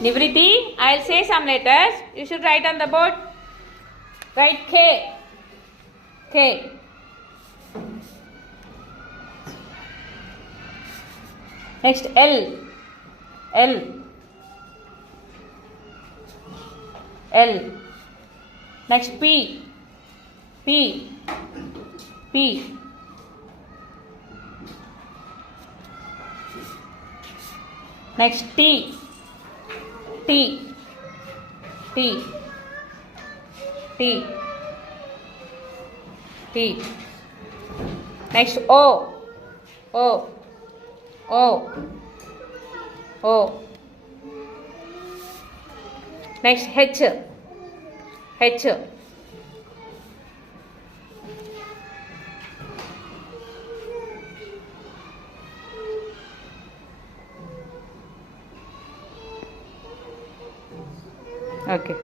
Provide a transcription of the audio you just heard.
Nivriti, I'll say some letters. You should write on the board. Write K. K. Next L. L. L. Next P. P. P. Next T. T. T. T. T. Next O. O. O. O. Next H. H. Okay.